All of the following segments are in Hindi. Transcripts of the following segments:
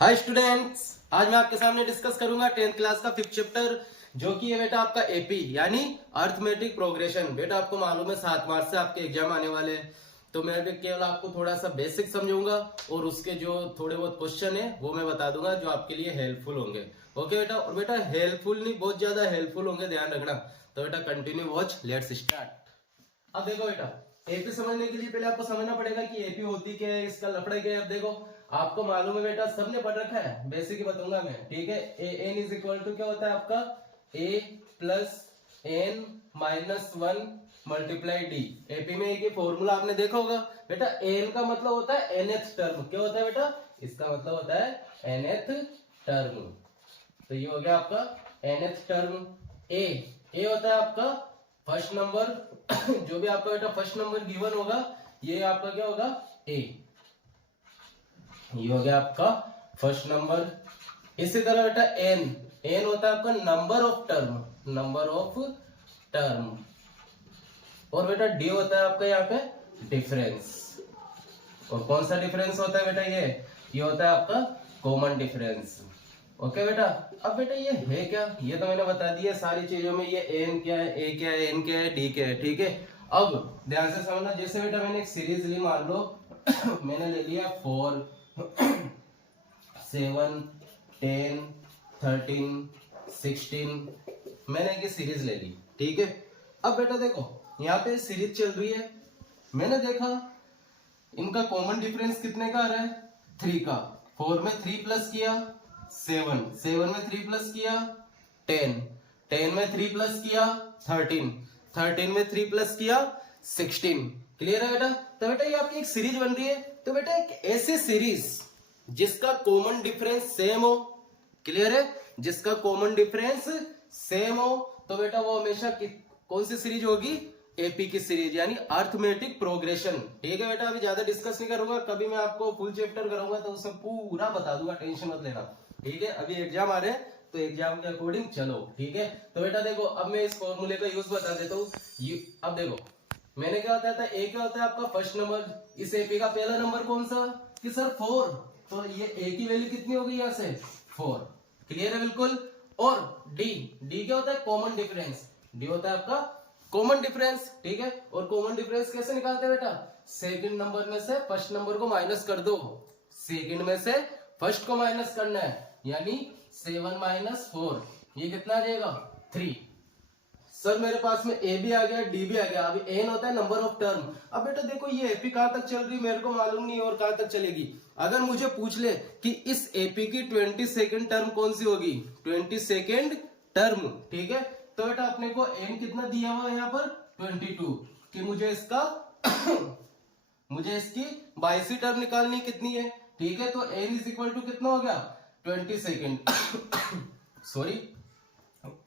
हाय स्टूडेंट्स, आज मैं आपके सामने डिस्कस करूंगा 10th क्लास का 5th चैप्टर जो कि है बेटा आपका एपी यानी अर्थमेटिक प्रोग्रेशन। बेटा आपको मालूम है 7 मार्च से आपके एग्जाम आने वाले हैं, तो मैं भी केवल आपको थोड़ा सा बेसिक समझाऊंगा और उसके जो थोड़े बहुत क्वेश्चन है वो मैं बता दूंगा जो आपके लिए हेल्पफुल होंगे। ओके बेटा, और बेटा हेल्पफुल नहीं, बहुत ज्यादा हेल्पफुल होंगे, ध्यान रखना। तो बेटा कंटिन्यू वॉच, लेट्स स्टार्ट। अब देखो बेटा, एपी समझने के लिए पहले आपको समझना पड़ेगा कि एपी होती क्या है, इसका लफड़ा क्या है। अब देखो, आपको मालूम है बेटा, सबने पढ़ रखा है, बेसिक ही बताऊंगा मैं, ठीक है। A N is equal to क्या होता है आपका, A plus N minus one multiply D. AP में एक फॉर्मूला आपने देखा होगा बेटा, एन का मतलब होता है एनएथ टर्म। क्या होता है बेटा, इसका मतलब होता है एनएथ टर्म। तो ये हो गया आपका एनएथ टर्म। ए होता है आपका फर्स्ट नंबर जो भी आपका बेटा फर्स्ट नंबर गिवन होगा ये आपका क्या होगा, ए। ये हो गया आपका फर्स्ट नंबर। इसी तरह बेटा एन होता है आपका number of term, number of term. और बेटा डी होता है आपका यहाँ पे डिफरेंस। और कौन सा डिफरेंस होता है बेटा, ये होता है आपका कॉमन डिफरेंस। ओके बेटा, अब बेटा ये है क्या, ये तो मैंने बता दिया सारी चीजों में, ये एन क्या है, ए क्या है, एन क्या है, डी क्या है, ठीक है। अब ध्यान से समझना, जैसे बेटा मैंने एक सीरीज ली, मान लो मैंने ले लिया 4 7 10 13 16, मैंने एक सीरीज ले ली, ठीक है। अब बेटा देखो, यहाँ पे सीरीज चल रही है, मैंने देखा इनका कॉमन डिफरेंस कितने का आ रहा है, 3 का। 4 में 3 प्लस किया 7, 7 में 3 प्लस किया 10, 10 में 3 प्लस किया 13, 13 में 3 प्लस किया 16। क्लियर है बेटा। तो बेटा ये आपकी एक सीरीज बन रही है। तो बेटा एक ऐसी सीरीज जिसका कॉमन डिफरेंस सेम हो, क्लियर है, जिसका कॉमन डिफरेंस सेम हो, तो बेटा वो हमेशा कौन सी सीरीज होगी, एपी की सीरीज यानी अर्थमेटिक प्रोग्रेशन। ठीक है बेटा, अभी ज्यादा डिस्कस नहीं करूंगा, कभी मैं आपको फुल चैप्टर करूंगा तो उसमें पूरा बता दूंगा, टेंशन मत लेना, ठीक है। अभी एग्जाम आ रहे हैं तो एग्जाम के अकॉर्डिंग चलो, ठीक है। तो बेटा देखो, अब मैं इस फॉर्मूले का यूज बता देता हूँ। अब देखो मैंने क्या बताया था, ए क्या होता है आपका फर्स्ट नंबर। इस एपी का पहला नंबर कौन सा, कि सर 4, तो ये ए की वैल्यू कितनी होगी यहाँ से 4। क्लियर है बिल्कुल। और डी क्या होता है, कॉमन डिफरेंस। डी होता है आपका कॉमन डिफरेंस, ठीक है। और कॉमन डिफरेंस कैसे निकालते हैं बेटा, सेकंड नंबर में से फर्स्ट नंबर को माइनस कर दो, सेकंड में से फर्स्ट को माइनस करना है, यानी 7 माइनस 4, ये कितना आ जाएगा 3। सर मेरे पास में ए भी आ गया, डी भी आ गया। अभी एन होता है नंबर ऑफ टर्म। अब बेटा देखो ये एपी कहां तक चल रही मेरे को मालूम नहीं और कहां तक चलेगी। अगर मुझे पूछ ले कि इस एपी की 22nd टर्म कौन सी होगी, 22nd टर्म, ठीक है, तो बेटा अपने को एन कितना दिया हुआ है यहाँ पर 22, कि मुझे इसका मुझे इसकी 22वीं टर्म निकालनी कितनी है, ठीक है। तो एन इज इक्वल टू कितना हो गया 22nd सॉरी।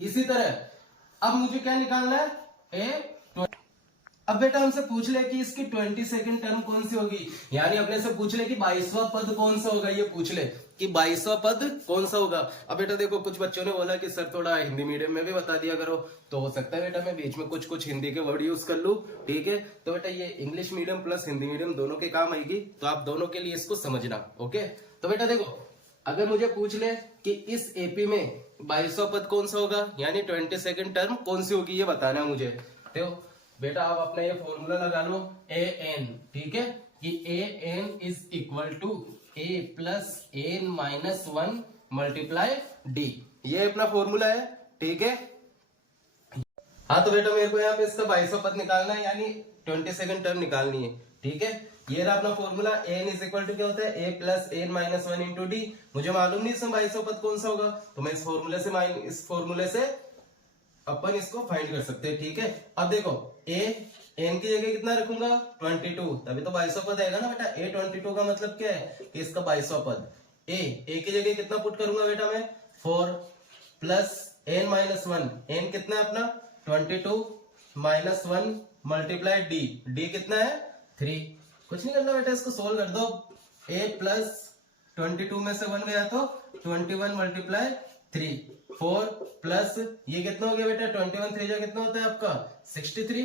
इसी तरह अब मुझे क्या निकालना है, अब बेटा हमसे पूछ ले कि इसकी 22nd टर्म कौन सी होगी, यानी अपने से पूछ ले कि 22वां पद कौन सा होगा, ये पूछ ले कि 22वां पद कौन सा होगा। अब बेटा देखो, कुछ बच्चों ने बोला कि सर थोड़ा हिंदी मीडियम में भी बता दिया करो, तो हो सकता है बेटा मैं बीच में कुछ कुछ हिंदी के वर्ड यूज कर लूं, ठीक है। तो बेटा ये English medium plus Hindi medium दोनों के काम आएगी, तो आप दोनों के लिए इसको समझना, ओके। तो बेटा देखो, अगर मुझे पूछ ले कि इस एपी में 22वां पद कौन सा होगा, यानी 22nd टर्म कौन सी होगी, ये बताना है मुझे। देखो बेटा आप अपना ये फॉर्मूला लगा लो, ए एन, ठीक है, कि A N is equal to A plus N minus 1 multiply D, ये अपना फॉर्मूला है, ठीक है। हाँ तो बेटा मेरे को यहाँ पे इसका 22वां पद निकालना है, यानी 22nd टर्म निकालनी है, ठीक है। ये रहा अपना formula, N is equal to क्या होता है, A plus N minus 1 into D. मुझे मालूम नहीं इसमें 22वां पद कौन सा होगा, तो मैं इस फॉर्मूले से अपन इसको फाइंड कर सकते हैं, ठीक है। अब देखो एन की जगह कितना रखूंगा 22, तभी तो 22वां पद आएगा ना बेटा। ए 22 का मतलब क्या है कि इसका 22वां पद। ए की जगह कितना पुट करूंगा बेटा मैं 4 प्लस एन माइनस 1, एन कितना है अपना 22 माइनस 1 मल्टीप्लाई डी कितना है 3। कुछ नहीं करना बेटा, इसको सोल्व कर दो। ए प्लस 22 में से 1 गया तो 21 मल्टीप्लाई 3, 4 प्लस ये कितना हो गया बेटा 21 3 कितना होता है आपका 63।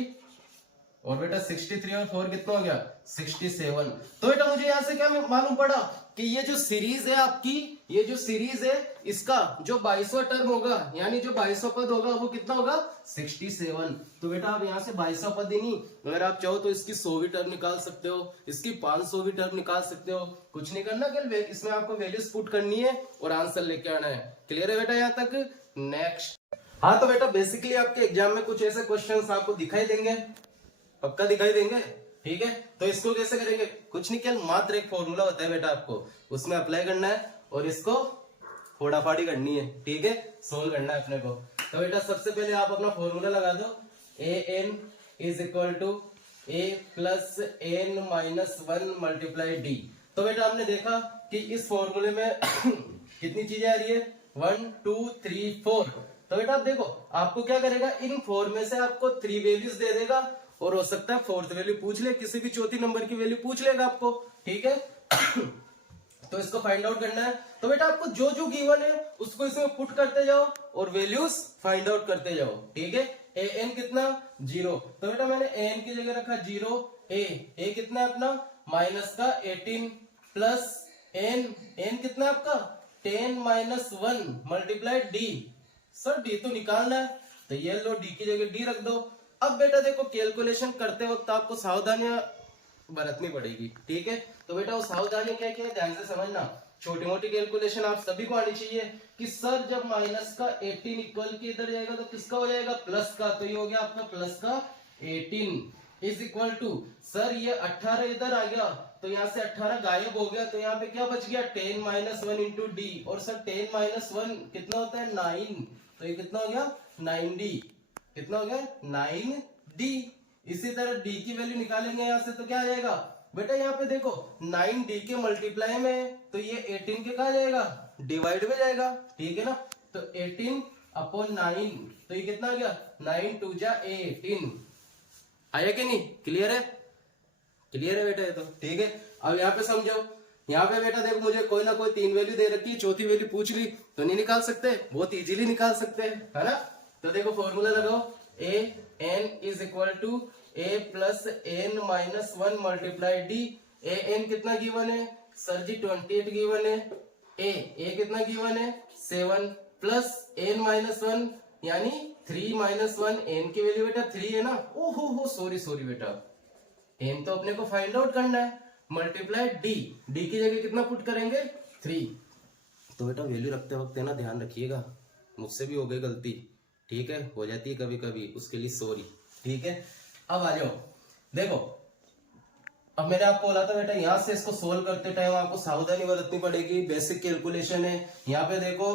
और बेटा 63 और 4 कितना हो गया 67। तो बेटा मुझे यहाँ से क्या मालूम पड़ा कि ये जो सीरीज है आपकी, ये जो सीरीज है इसका जो 22वां टर्म होगा यानी जो 22वां पद होगा वो कितना होगा 67। तो बेटा आप यहाँ से 22वां पद ही नहीं, अगर आप चाहो तो इसकी 100वीं टर्म निकाल सकते हो, इसकी 500वीं टर्म निकाल सकते हो। कुछ नहीं करना, केवल इसमें आपको वैल्यूज पुट करनी है और आंसर लेके आना है। क्लियर है बेटा यहाँ तक? नेक्स्ट। हाँ तो बेटा बेसिकली आपके एग्जाम में कुछ ऐसे क्वेश्चंस आपको दिखाई देंगे, पक्का दिखाई देंगे, ठीक है। तो इसको कैसे करेंगे? कुछ नहीं, केवल मात्र एक फॉर्मूला होता है बेटा, आपको उसमें अप्लाई करना है और इसको फोड़ाफाड़ी करनी है, ठीक है, सोल्व करना है अपने को। तो बेटा सबसे पहले आप अपना फॉर्मूला लगा दो, an is equal to a plus n minus 1 multiply d। तो बेटा आपने देखा कि इस फॉर्मूले में कितनी चीजें आ रही है 1 2 3 4। तो बेटा आप देखो आपको क्या करेगा, इन 4 में से आपको 3 वैल्यूज दे देगा और हो सकता है 4th वैल्यू पूछ ले, किसी भी चौथी नंबर की वैल्यू पूछ लेगा आपको, ठीक है। तो इसको फाइंड आउट करना है। तो बेटा आपको जो जो गिवन है उसको इसमें पुट करते जाओ और वैल्यूज फाइंड आउट करते जाओ, ठीक है। an कितना 0, तो बेटा मैंने an की जगह रखा 0, a कितना है अपना माइनस का 18 प्लस n कितना है आपका 10 minus 1 multiply d। Sir d तो निकालना है, तो ये लो d की जगह d रख दो। अब बेटा देखो कैलकुलेशन करते वक्त आपको सावधानियां बरतनी पड़ेगी, ठीक है। तो बेटा वो सावधानी क्या क्या है ध्यान से समझना। छोटी मोटी कैलकुलेशन आप सभी को आनी चाहिए कि सर जब माइनस का 18 इक्वल के इधर जाएगा तो किसका हो जाएगा प्लस का, तो ये हो गया आपका प्लस का 18 इज इक्वल टू सर ये 18 इधर आ गया तो यहाँ से 18 गायब हो गया, तो यहाँ पे क्या बच गया 10 माइनस 1 इंटू डी, और सर 10 माइनस 1 कितना होता है 9, तो ये कितना हो गया 9d, कितना हो गया 9d। इसी तरह d की वैल्यू निकालेंगे यहाँ से तो क्या आ जाएगा बेटा, यहाँ पे देखो 9d के मल्टीप्लाई में तो ये 18 के कहा जाएगा डिवाइड में जाएगा, ठीक है ना। तो 18 अपॉन 9 तो ये कितना आ गया 9 2 जा 18 आया कि नहीं? क्लियर है? क्लियर है बेटा ये तो, ठीक है। अब यहाँ पे समझो, यहाँ पे बेटा देखो मुझे कोई ना कोई 3 वैल्यू दे रखी है, चौथी वैल्यू पूछ ली तो नहीं निकाल सकते, बहुत इजीली निकाल सकते हैं, है ना। तो देखो फॉर्मूला लगाओ, a n is equal to a plus n minus 1 multiply d। a n कितना गिवन है सर जी 28 गिवन है, a कितना गिवन है 7 प्लस n माइनस 1 यानी 3 माइनस 1, n की वैल्यू बेटा 3 है ना। ओहो सॉरी बेटा, n तो अपने को फाइंड आउट करना है, मल्टीप्लाई d की जगह कितना पुट करेंगे 3। तो बेटा वैल्यू रखते वक्त है ना ध्यान रखिएगा, मुझसे भी हो गई गलती, ठीक है, हो जाती है कभी कभी, उसके लिए सॉरी, ठीक है। अब आ जाओ देखो, अब मैंने आपको बोला था बेटा यहाँ से इसको सोल्व करते टाइम आपको सावधानी बरतनी पड़ेगी, बेसिक कैलकुलेशन है। यहाँ पे देखो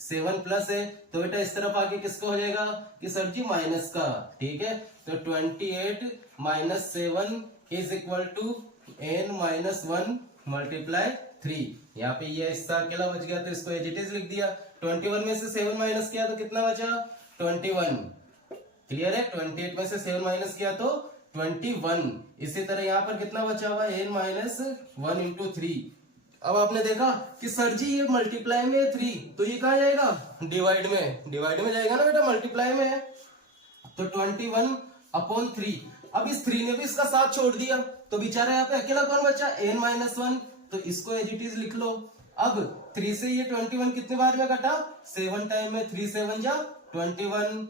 7 प्लस है तो बेटा इस तरफ आके किसका हो जाएगा कि सर जी माइनस का, ठीक है। तो 28 minus 7 is equal to n minus 1 multiply 3। यहाँ पे ये हिस्सा अकेला बच गया तो इसको एज इट इज लिख दिया। 21 में से 7 माइनस किया तो कितना बचा 21, क्लियर है। 28 में से 7 माइनस किया तो 21। इसी तरह यहाँ पर कितना बचा हुआ n माइनस 1 इंटू 3। अब आपने देखा कि सर जी ये मल्टीप्लाई में 3 तो ये कहाँ जाएगा डिवाइड में जाएगा ना बेटा, मल्टीप्लाई में है तो 21 अपॉन 3। अब इस 3 ने भी इसका साथ छोड़ दिया तो बेचारा यहाँ पे अकेला कौन बचा n माइनस 1, तो इसको एज इट इज लिख लो। अब 3 से ये 21 कितने बार में कटा 7 टाइम में, 3 7 जा 21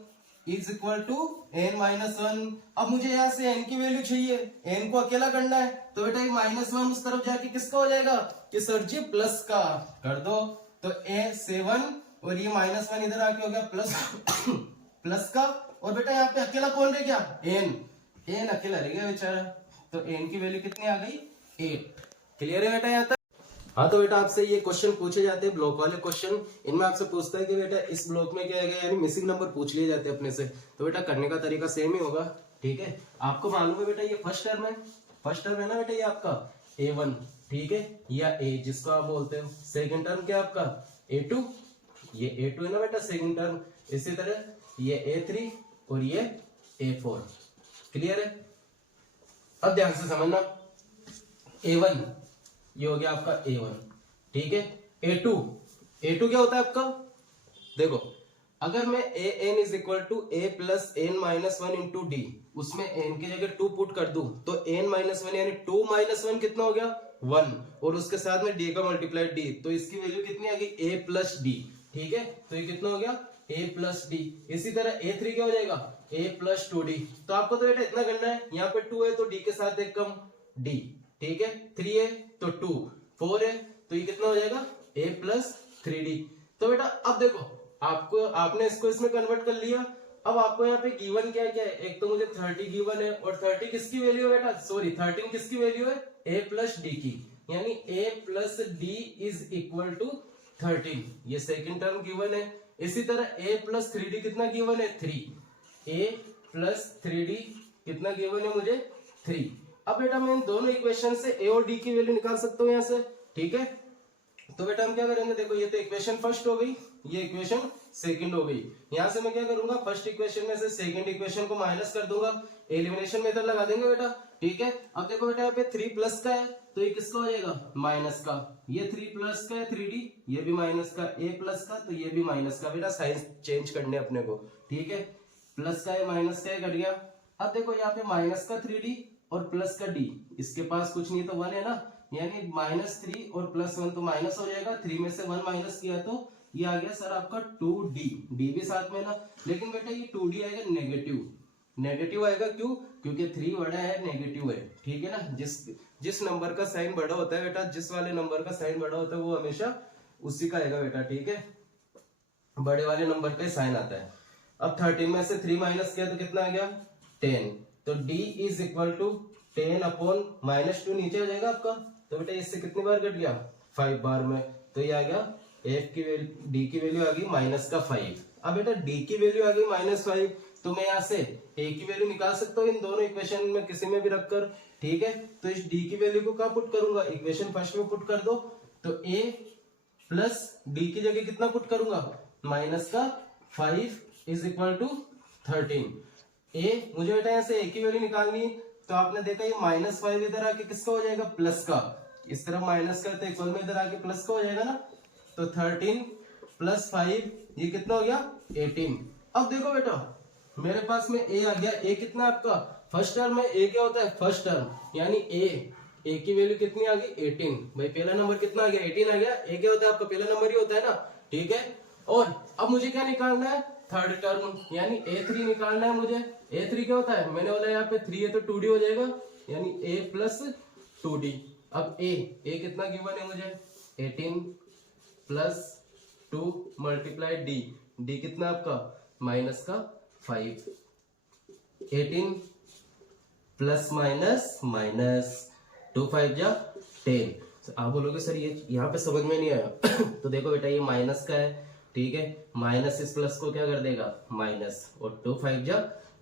is equal to n minus 1। अब मुझे यहाँ से n की वैल्यू चाहिए, n को अकेला करना है तो बेटा माइनस 1 उस तरफ जाके किसका हो जाएगा कि सर जी प्लस का कर दो, तो a7 और ये माइनस 1 इधर आके हो गया प्लस का, और बेटा यहाँ पे अकेला कौन रह गया n अकेला रह गया बेचारा, तो n की वैल्यू कितनी आ गई 8। क्लियर है बेटा यहाँ तक? हाँ तो बेटा आपसे ये क्वेश्चन पूछे जाते हैं ब्लॉक वाले क्वेश्चन, इनमें आपसे पूछता है कि बेटा इस ब्लॉक में क्या है, यानी मिसिंग नंबर पूछ लिए जाते हैं अपने से। तो बेटा करने का तरीका सेम ही होगा, ठीक है। आपको मालूम है बेटा ये फर्स्ट टर्म है ना बेटा, ये आपका a1, ठीक है, या a जिसको आप बोलते हो। सेकंड टर्म क्या आपका a2, ये a2 है ना बेटा सेकंड टर्म। इसी तरह ये a3 और ये a4। क्लियर है? अब ध्यान से समझना, a1 ये हो गया आपका a1, ठीक है। a2 क्या होता है आपका, देखो अगर मैं A N is equal to A plus N minus one into D, उसमें एन की जगह 2 पुट कर दूं तो एन माइनस वन यानी 2 माइनस वन कितना हो गया 1, और उसके साथ में डी का मल्टीप्लाइड डी, तो इसकी वैल्यू कितनी आ गई ए प्लस डी। ठीक है, तो ये कितना हो गया ए प्लस डी। इसी तरह A3 क्या हो जाएगा ए प्लस 2D। तो आपको तो बेटा इतना करना है, यहाँ पे 2 है तो D के साथ एक कम D, ठीक है, 3 है तो 2, 4 है तो ये कितना हो जाएगा a प्लस 3D। तो बेटा अब देखो आपने इसको इसमें कन्वर्ट कर लिया। अब आपको यहाँ पे गिवन क्या क्या है, एक तो मुझे 30 गिवन है, और 30 किसकी वैल्यू है बेटा, सॉरी 13 किसकी वैल्यू है a प्लस डी की, यानी a plus D is equal to 13, ये सेकंड टर्म गिवन है। इसी तरह a प्लस 3D कितना गिवन है 3, a प्लस 3D कितना गिवन है मुझे 3। अब बेटा मैं इन दोनों इक्वेशन से a और d की वैल्यू निकाल सकता हूँ यहाँ से, ठीक है। तो बेटा हम क्या करेंगे, देखो ये तो इक्वेशन फर्स्ट हो गई, ये इक्वेशन सेकंड हो गई। यहाँ से मैं क्या करूंगा, फर्स्ट इक्वेशन में से सेकंड इक्वेशन को माइनस कर दूंगा, एलिमिनेशन मेथड लगा देंगे बेटा, ठीक है। अब देखो बेटा यहाँ पे 3 प्लस का है तो ये किसका हो जाएगा माइनस का, ये 3 प्लस का है 3D, ये भी माइनस का, a प्लस का तो ये भी माइनस का। बेटा साइंस चेंज करने अपने को, ठीक है, प्लस का है माइनस का है कट गया। अब देखो यहाँ पे माइनस का 3D और प्लस का d, इसके पास कुछ नहीं तो 1 है ना, यानी -3 और +1 तो माइनस हो जाएगा, 3 में से 1 माइनस किया तो ये आ गया सर आपका 2D, d भी साथ में ना। लेकिन बेटा ये 2D आएगा नेगेटिव, नेगेटिव आएगा क्यों, क्योंकि 3 बड़ा है नेगेटिव है, ठीक है ना। जिस नंबर का साइन बड़ा होता है बेटा, जिस वाले नंबर का साइन बड़ा होता है वो हमेशा उसी का आएगा बेटा, ठीक है, बड़े वाले नंबर का साइन आता है। अब 13 में से 3 माइनस किया तो कितना आ गया 10, तो d is equal to 10 upon -2 नीचे हो जाएगा आपका। तो बेटा इससे कितनी बार कट गया 5 बार में, तो ये आ गया f की वैल्यू, d की वैल्यू आ गई -5। अब बेटा d की वैल्यू आ गई -5, तो मैं यहाँ से a की वैल्यू निकाल सकता हूँ इन दोनों इक्वेशन में किसी में भी रखकर, ठीक है। तो इस d की वैल्यू को कहाँ पुट करूंगा, इक्वेशन फर्स्ट में पुट कर दो, तो a प्लस d की जगह कितना पुट करूंगा -5 इज इक्वल टू 13। a मुझे बेटा यहाँ से a की वैल्यू निकालनी, तो आपने देखा ये -5 इधर आके किसका हो जाएगा प्लस का, इस तरफ माइनस का तो इक्वल में इधर आके प्लस का हो जाएगा ना, तो 13 + 5 ये कितना हो गया 18। अब देखो बेटा मेरे पास में a आ गया, a कितना आपका फर्स्ट टर्म में, a क्या होता है फर्स्ट टर्म, यानी a की वैल्यू कितनी आ गई 18। भाई पहला नंबर कितना आ गया 18 आ गया, a क्या होता है आपका पहला नंबर ही होता है ना, ठीक है। और अब मुझे क्या निकालना है थर्ड टर्म, यानी a3 निकालना है मुझे। a3 क्या होता है, मैंने बोला यहाँ पे 3 है तो 2D हो जाएगा, यानी a प्लस 2D। अब a कितना गिवन है मुझे 18 प्लस 2 मल्टीप्लाई d कितना आपका -5, 18 प्लस माइनस 2 5 जा 10। आप बोलोगे सर ये यहाँ पे समझ में नहीं आया तो देखो बेटा ये माइनस का है, ठीक है, माइनस इस प्लस को क्या कर देगा माइनस, और 2 5 जा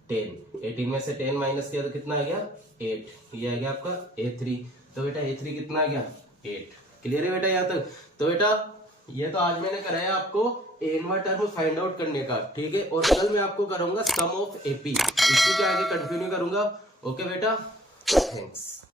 10, 18 में से 10 माइनस किया तो कितना आ गया 8, ये आ गया आपका a3। तो बेटा a3 कितना आ गया 8। क्लियर है बेटा यहाँ तक। तो बेटा ये तो आज मैंने कराया आपको एनवा टर्म फाइंड आउट करने का, ठीक है, और कल मैं आपको करूंगा सम ऑफ एपी, इसी के आगे कंटिन्यू करूंगा। ओके बेटा, थैंक्स।